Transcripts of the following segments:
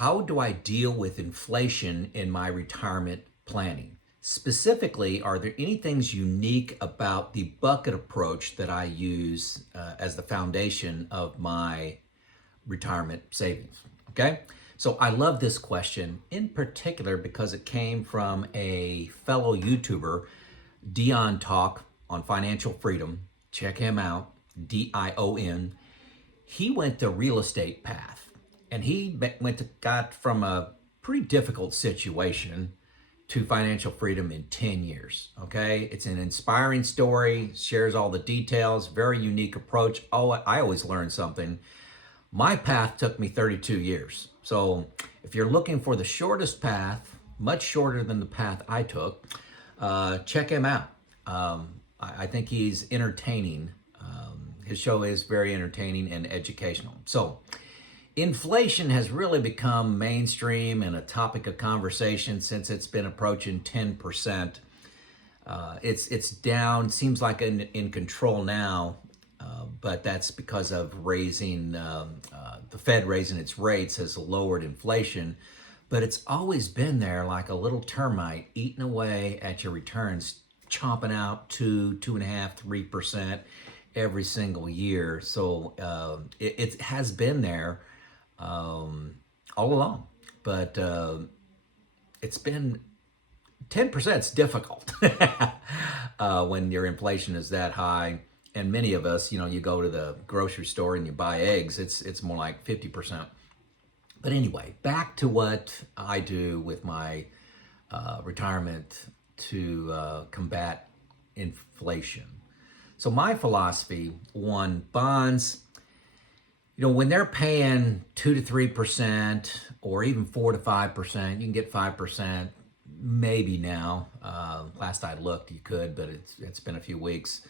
how do I deal with inflation in my retirement planning? Specifically, are there any things unique about the bucket approach that I use as the foundation of my retirement savings? Okay, so I love this question in particular because it came from a fellow YouTuber, Dion Talk on Financial Freedom. Check him out, Dion. He went the real estate path, and he got from a pretty difficult situation to financial freedom in 10 years. Okay, it's an inspiring story, shares all the details, very unique approach. Oh, I always learn something. My path took me 32 years. So if you're looking for the shortest path, much shorter than the path I took, check him out. I think he's entertaining. His show is very entertaining and educational. So inflation has really become mainstream and a topic of conversation since it's been approaching 10%. It's down, seems like in control now, but that's because of raising, the Fed raising its rates has lowered inflation, but it's always been there like a little termite eating away at your returns, chomping out 2.5%, 3% every single year. So it has been there all along, but it's been 10% is difficult when your inflation is that high. And many of us, you go to the grocery store and you buy eggs, it's more like 50%. But anyway, back to what I do with my retirement to combat inflation. So my philosophy, one, bonds, when they're paying 2 to 3% or even 4 to 5%, you can get 5% maybe now. Last I looked, you could, but it's been a few weeks.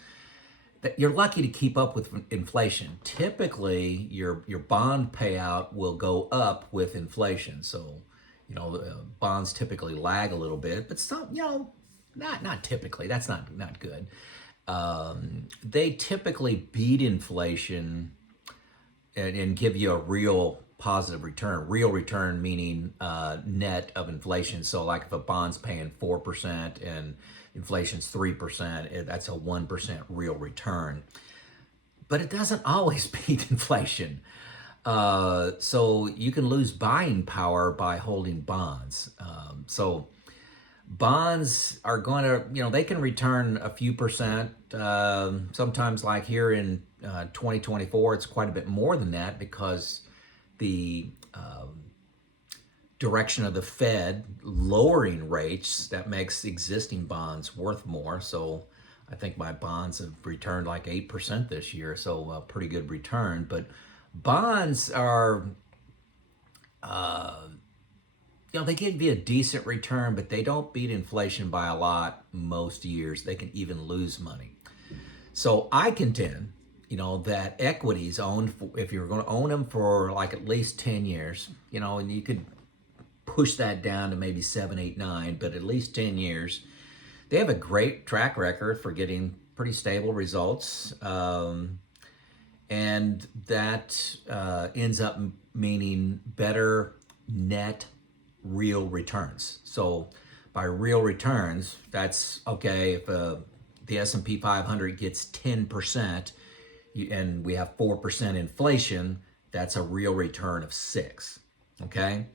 That you're lucky to keep up with inflation. Typically, your bond payout will go up with inflation. So, bonds typically lag a little bit, but some, not typically. That's not good. They typically beat inflation and give you a real positive return. Real return meaning net of inflation. So like if a bond's paying 4% and inflation's 3%, that's a 1% real return. But it doesn't always beat inflation. So you can lose buying power by holding bonds. So bonds are going to, they can return a few percent. Sometimes like here in 2024, it's quite a bit more than that because the direction of the Fed lowering rates, that makes existing bonds worth more. So I think my bonds have returned like 8% this year, so a pretty good return. But bonds are, they give you a decent return, but they don't beat inflation by a lot most years. They can even lose money. So I contend, that equities owned, if you're going to own them for like at least 10 years, and you could push that down to maybe 7, 8, 9, but at least 10 years, they have a great track record for getting pretty stable results. And that ends up meaning better net real returns. So by real returns, that's okay if the S&P 500 gets 10% and we have 4% inflation, that's a real return of 6. Okay?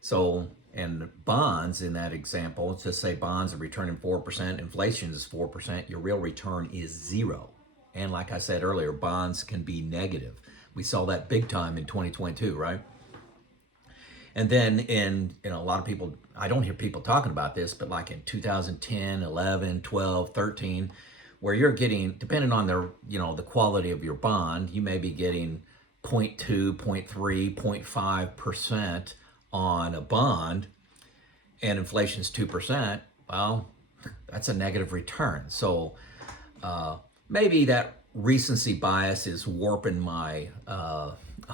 So, and bonds in that example, let's just say bonds are returning 4%, inflation is 4%, your real return is 0. And like I said earlier, bonds can be negative. We saw that big time in 2022, right? And then in, a lot of people, I don't hear people talking about this, but like in 2010, 11, 12, 13, where you're getting, depending on the quality of your bond, you may be getting 0.2, 0.3, 0.5% on a bond, and inflation's 2%, well, that's a negative return. So maybe that recency bias is warping my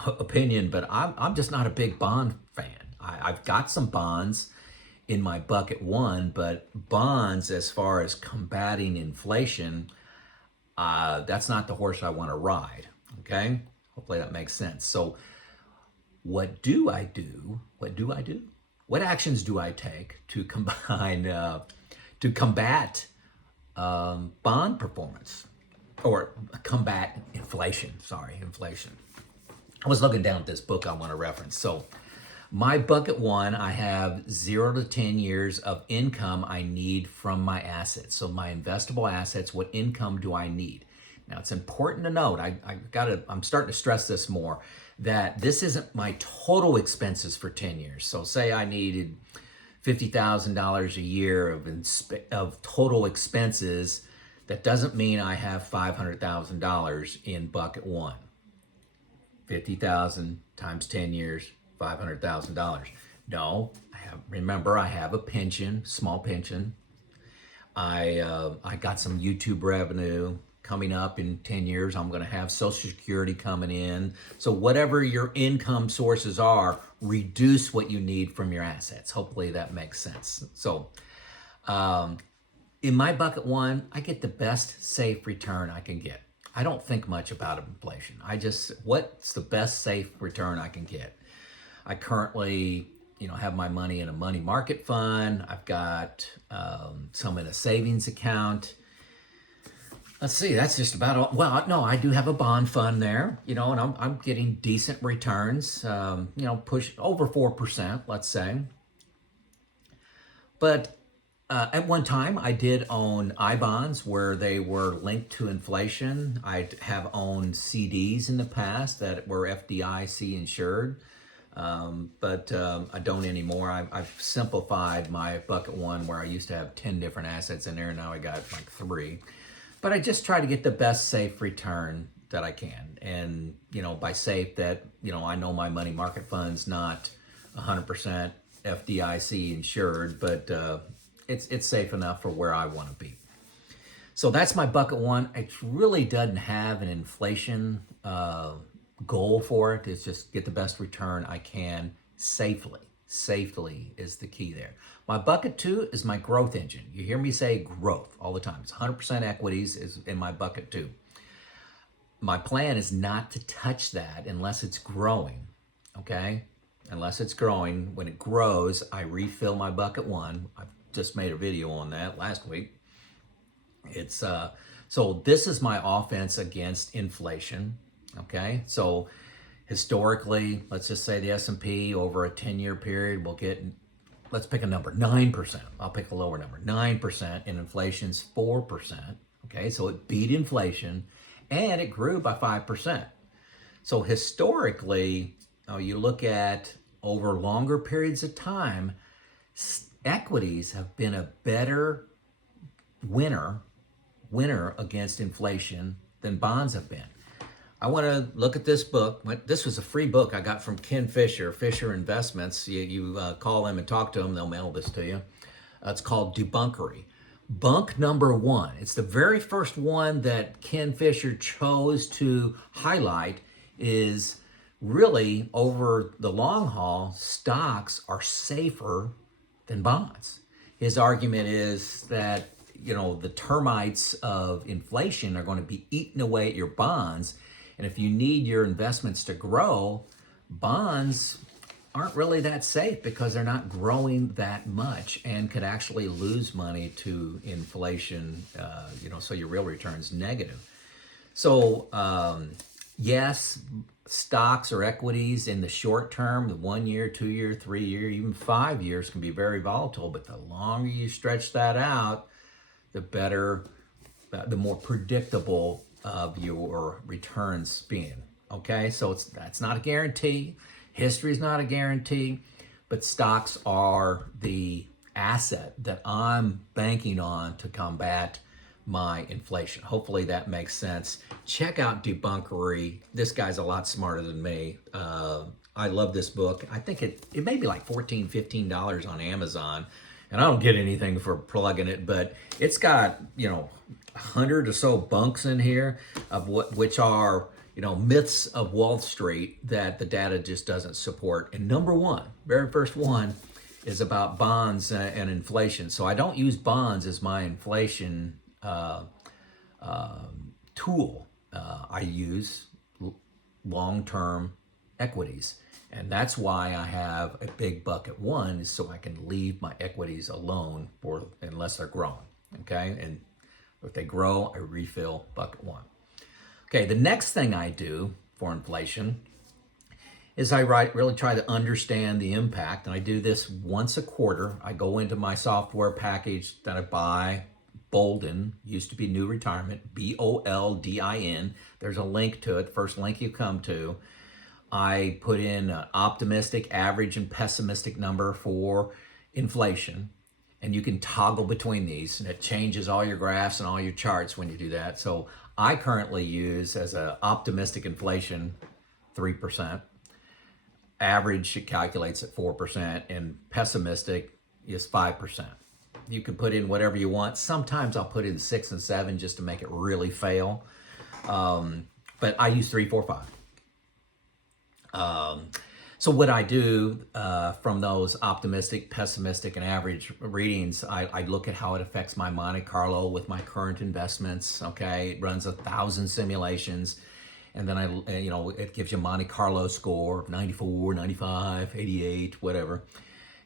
opinion, but I'm just not a big bond fan. I've got some bonds in my bucket one, but bonds, as far as combating inflation, that's not the horse I want to ride. Okay, hopefully that makes sense. So what do I do what do I do? What actions do I take to to combat bond performance or combat inflation? Sorry, inflation. I was looking down at this book I want to reference. So my bucket one, I have 0 to 10 years of income I need from my assets. So my investable assets, what income do I need? Now it's important to note, I'm starting to stress this more, that this isn't my total expenses for 10 years. So say I needed $50,000 a year of total expenses. That doesn't mean I have $500,000 in bucket one. 50,000 times 10 years, $500,000. No, remember I have a pension, small pension. I got some YouTube revenue coming up in 10 years. I'm going to have Social Security coming in. So whatever your income sources are, reduce what you need from your assets. Hopefully that makes sense. So in my bucket one, I get the best safe return I can get. I don't think much about inflation. What's the best safe return I can get? I currently, have my money in a money market fund. I've got some in a savings account. Let's see, that's just about all. Well, no, I do have a bond fund there, and I'm getting decent returns, push over 4%, let's say. But at one time, I did own I-bonds where they were linked to inflation. I have owned CDs in the past that were FDIC insured, but I don't anymore. I've simplified my bucket one where I used to have 10 different assets in there, and now I got like 3. But I just try to get the best safe return that I can. And, by safe that, I know my money market fund's not 100% FDIC insured, but it's safe enough for where I want to be. So that's my bucket one. It really doesn't have an inflation goal for it. It's just get the best return I can safely. Safely is the key there. My bucket two is my growth engine. You hear me say growth all the time. It's 100% equities is in my bucket two. My plan is not to touch that unless it's growing, okay? Unless it's growing. When it grows, I refill my bucket one. I just made a video on that last week. It's so this is my offense against inflation, okay? So historically, let's just say the S&P over a 10-year period will get, let's pick a number, 9%. I'll pick a lower number, 9%, and inflation's 4%. Okay, so it beat inflation, and it grew by 5%. So historically, you look at over longer periods of time, equities have been a better winner against inflation than bonds have been. I want to look at this book. This was a free book I got from Ken Fisher, Fisher Investments. You call them and talk to them, they'll mail this to you. It's called Debunkery. Bunk number 1. It's the very first one that Ken Fisher chose to highlight is really over the long haul, stocks are safer than bonds. His argument is that, the termites of inflation are going to be eating away at your bonds. And if you need your investments to grow, bonds aren't really that safe because they're not growing that much and could actually lose money to inflation, so your real return's negative. So, yes, stocks or equities in the short term, the 1 year, 2 year, 3 year, even 5 years can be very volatile. But the longer you stretch that out, the better, the more predictable of your returns being. Okay, so that's not a guarantee. History is not a guarantee, but stocks are the asset that I'm banking on to combat my inflation. Hopefully that makes sense. Check out Debunkery. This guy's a lot smarter than me. I love this book. I think it may be like $14, $15 on Amazon, and I don't get anything for plugging it, but it's got, 100 or so bunks in here of which are, myths of Wall Street that the data just doesn't support. And number one, very first one, is about bonds and inflation. So I don't use bonds as my inflation tool. I use long-term equities. And that's why I have a big bucket one, is so I can leave my equities alone for unless they're growing. Okay, and if they grow, I refill bucket one. Okay, the next thing I do for inflation is I really try to understand the impact, and I do this once a quarter. I go into my software package that I buy, BOLDIN, used to be New Retirement, BOLDIN. There's a link to it, first link you come to. I put in an optimistic, average, and pessimistic number for inflation, and you can toggle between these, and it changes all your graphs and all your charts when you do that. So I currently use as an optimistic inflation 3%. Average, it calculates at 4%, and pessimistic is 5%. You can put in whatever you want. Sometimes I'll put in 6 and 7 just to make it really fail. But I use 3, 4, 5. So what I do from those optimistic, pessimistic, and average readings, I look at how it affects my Monte Carlo with my current investments. Okay, it runs 1,000 simulations. And then it gives you a Monte Carlo score of 94, 95, 88, whatever.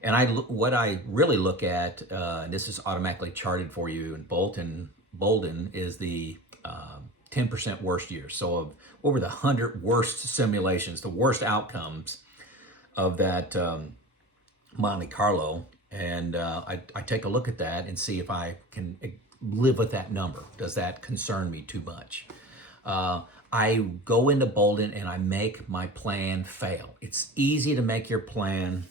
And what I really look at, and this is automatically charted for you in BOLDIN, is the 10% worst years. So what were the 100 worst simulations, the worst outcomes of that Monte Carlo? And I take a look at that and see if I can live with that number. Does that concern me too much? I go into BOLDIN and I make my plan fail. It's easy to make your plan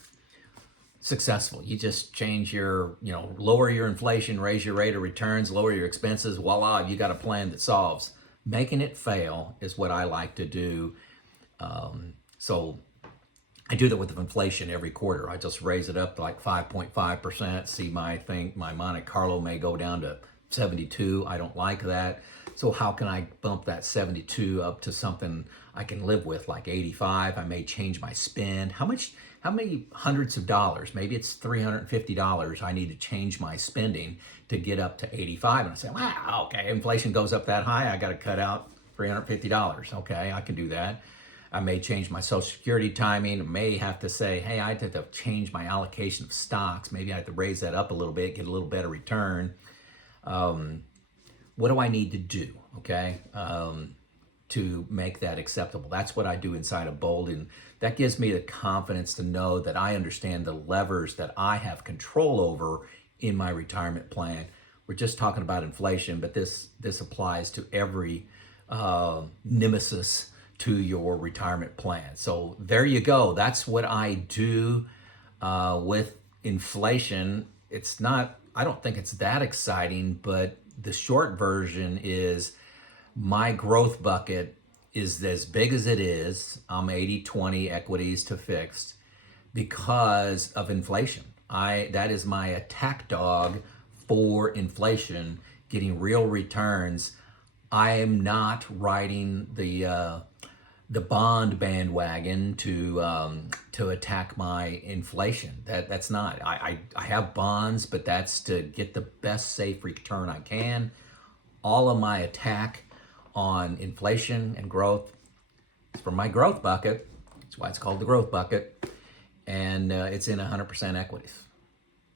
successful. You just change your, lower your inflation, raise your rate of returns, lower your expenses, voila, you got a plan that solves. Making it fail is what I like to do. So I do that with inflation every quarter. I just raise it up to like 5.5%, see my Monte Carlo may go down to 72. I don't like that. So how can I bump that 72 up to something I can live with, like 85? I may change my spend. How many hundreds of dollars, maybe it's $350 I need to change my spending to get up to 85. And I say, wow, okay, inflation goes up that high, I got to cut out $350. Okay, I can do that. I may change my Social Security timing. I may have to say, hey, I have to change my allocation of stocks. Maybe I have to raise that up a little bit, get a little better return. What do I need to do, okay, to make that acceptable? That's what I do inside of BOLDIN. That gives me the confidence to know that I understand the levers that I have control over in my retirement plan. We're just talking about inflation, but this applies to every nemesis to your retirement plan. So there you go. That's what I do with inflation. It's not, I don't think it's that exciting, but the short version is my growth bucket is as big as it is. I'm 80-20 equities to fixed because of inflation. That is my attack dog for inflation, getting real returns. I am not riding the bond bandwagon to attack my inflation. That's not. I have bonds, but that's to get the best safe return I can. All of my attack on inflation and growth is from my growth bucket. That's why it's called the growth bucket. And it's in 100% equities.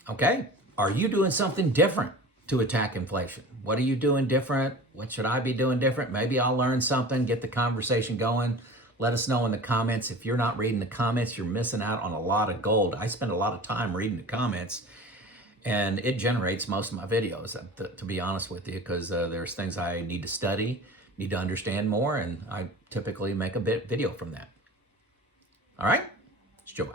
Okay? Are you doing something different to attack inflation? What are you doing different? What should I be doing different? Maybe I'll learn something, get the conversation going. Let us know in the comments. If you're not reading the comments, you're missing out on a lot of gold. I spend a lot of time reading the comments, and it generates most of my videos, to be honest with you, because there's things I need to study, need to understand more, and I typically make a video from that. All right? It's Joe.